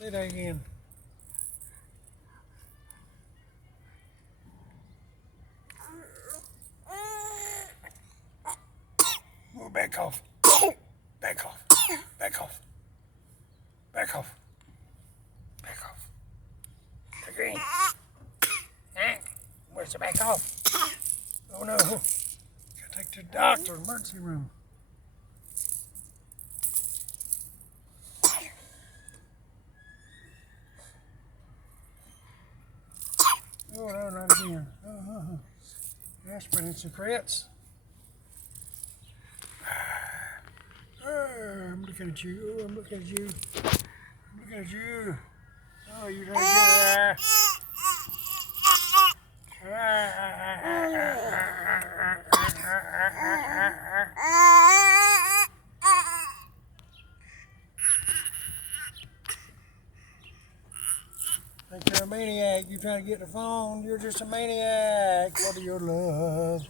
Say that again. Oh, back off. Back off. Back off. Back off. Back off. Again. Where's the back off? Oh no. Gotta take to the doctor, emergency room. Oh no, not again. Aspirin and secrets. I'm looking at you. Oh, I'm looking at you. I'm looking at you. Oh, you done good. Think you're a maniac. You're trying to get the phone. You're just a maniac for your love.